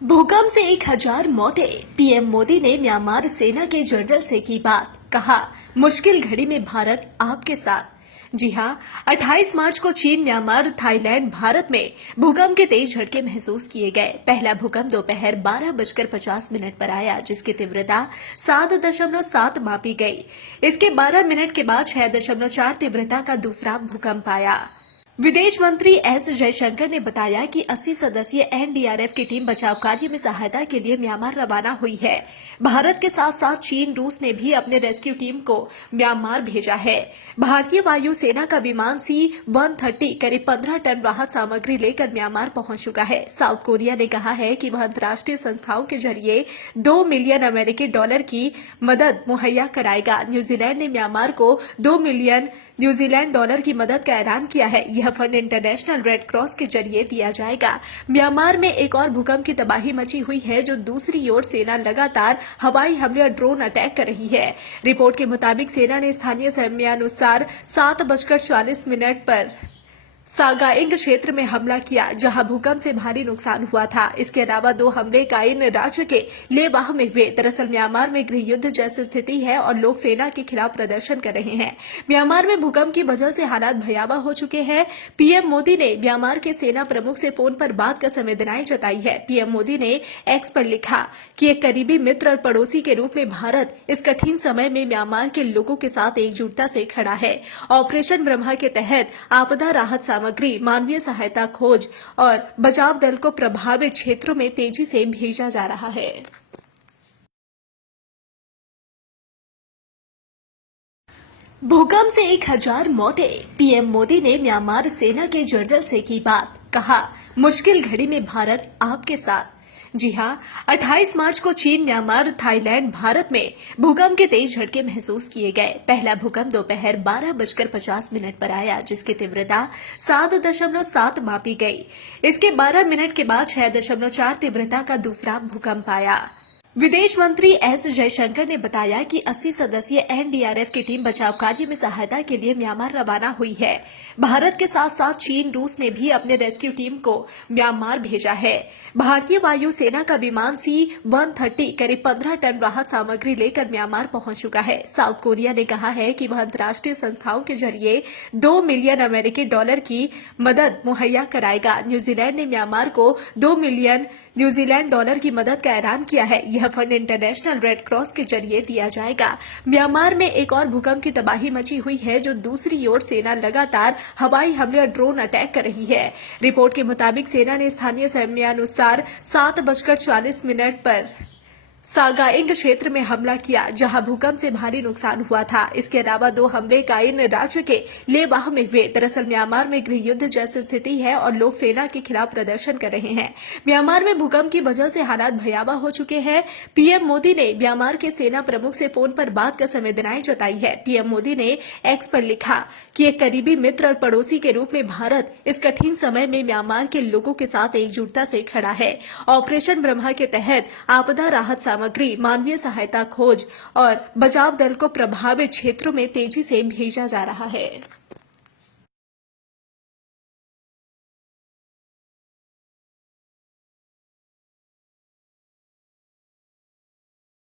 भूकंप से 1000 मौतें। पीएम मोदी ने म्यांमार सेना के जनरल से की बात। कहा, मुश्किल घड़ी में भारत आपके साथ। जी हां, 28 मार्च को चीन, म्यांमार, थाईलैंड, भारत में भूकंप के तेज झटके महसूस किए गए। पहला भूकंप दोपहर 12:50 पर आया, जिसकी तीव्रता 7.7 मापी गई। इसके 12 मिनट के बाद 6.4 तीव्रता का दूसरा भूकंप आया। विदेश मंत्री एस जयशंकर ने बताया कि 80 सदस्यीय एनडीआरएफ की टीम बचाव कार्य में सहायता के लिए म्यांमार रवाना हुई है। भारत के साथ साथ चीन, रूस ने भी अपने रेस्क्यू टीम को म्यांमार भेजा है। भारतीय वायु सेना का विमान C-130 करीब 15 टन राहत सामग्री लेकर म्यांमार पहुंच चुका है। साउथ कोरिया ने कहा है कि वह अंतर्राष्ट्रीय संस्थाओं के जरिए $2 मिलियन अमेरिकी डॉलर की मदद मुहैया कराएगा। न्यूजीलैंड ने म्यांमार को $2 मिलियन न्यूजीलैंड डॉलर की मदद का ऐलान किया है। यह फंड इंटरनेशनल रेड क्रॉस के जरिए दिया जाएगा। म्यांमार में एक और भूकंप की तबाही मची हुई है, जो दूसरी ओर सेना लगातार हवाई हमले और ड्रोन अटैक कर रही है। रिपोर्ट के मुताबिक सेना ने स्थानीय समयानुसार 7:40 पर सागाइंग क्षेत्र में हमला किया, जहां भूकंप से भारी नुकसान हुआ था। इसके अलावा 2 हमले काइन राज्य के लेबाह में हुए। दरअसल म्यांमार में गृह युद्ध जैसी स्थिति है और लोग सेना के खिलाफ प्रदर्शन कर रहे हैं। म्यांमार में भूकंप की वजह से हालात भयावह हो चुके हैं। पीएम मोदी ने म्यांमार के सेना प्रमुख से फोन पर बात कर संवेदनाएं जताई है। पीएम मोदी ने एक्स पर लिखा कि एक करीबी मित्र और पड़ोसी के रूप में भारत इस कठिन समय में म्यांमार के लोगों के साथ एकजुटता से खड़ा है। ऑपरेशन ब्रह्मा के तहत आपदा राहत सामग्री, मानवीय सहायता, खोज और बचाव दल को प्रभावित क्षेत्रों में तेजी से भेजा जा रहा है। भूकंप से 1000 मौतें। पीएम मोदी ने म्यांमार सेना के जनरल से की बात। कहा, मुश्किल घड़ी में भारत आपके साथ। जी हां, 28 मार्च को चीन, म्यांमार, थाईलैंड, भारत में भूकंप के तेज झटके महसूस किए गए। पहला भूकंप दोपहर 12:50 पर आया, जिसकी तीव्रता 7.7 मापी गई। इसके 12 मिनट के बाद 6.4 तीव्रता का दूसरा भूकंप आया। विदेश मंत्री एस जयशंकर ने बताया कि 80 सदस्यीय एनडीआरएफ की टीम बचाव कार्य में सहायता के लिए म्यांमार रवाना हुई है। भारत के साथ साथ चीन, रूस ने भी अपने रेस्क्यू टीम को म्यांमार भेजा है। भारतीय वायु सेना का विमान C-130 करीब 15 टन राहत सामग्री लेकर म्यांमार पहुंच चुका है। साउथ कोरिया ने कहा है कि वह अंतर्राष्ट्रीय संस्थाओं के जरिए $2 मिलियन अमेरिकी डॉलर की मदद मुहैया कराएगा। न्यूजीलैंड ने म्यांमार को $2 मिलियन न्यूजीलैंड डॉलर की मदद का ऐलान किया है। यह फंड इंटरनेशनल रेड क्रॉस के जरिए दिया जाएगा। म्यांमार में एक और भूकंप की तबाही मची हुई है, जो दूसरी ओर सेना लगातार हवाई हमले और ड्रोन अटैक कर रही है। रिपोर्ट के मुताबिक सेना ने स्थानीय समयानुसार 7:40 पर सागाइंग क्षेत्र में हमला किया, जहां भूकंप से भारी नुकसान हुआ था। इसके अलावा 2 हमले काइन राज्य के लेबाह में हुए। दरअसल म्यांमार में गृह युद्ध जैसी स्थिति है और लोग सेना के खिलाफ प्रदर्शन कर रहे हैं। म्यांमार में भूकंप की वजह से हालात भयावह हो चुके हैं। पीएम मोदी ने म्यांमार के सेना प्रमुख से फोन पर बात कर संवेदनाएं जताई है। पीएम मोदी ने एक्स पर लिखा कि एक करीबी मित्र और पड़ोसी के रूप में भारत इस कठिन समय में म्यांमार के लोगों के साथ एकजुटता से खड़ा है। ऑपरेशन ब्रह्मा के तहत आपदा राहत सामग्री, मानवीय सहायता, खोज और बचाव दल को प्रभावित क्षेत्रों में तेजी से भेजा जा रहा है।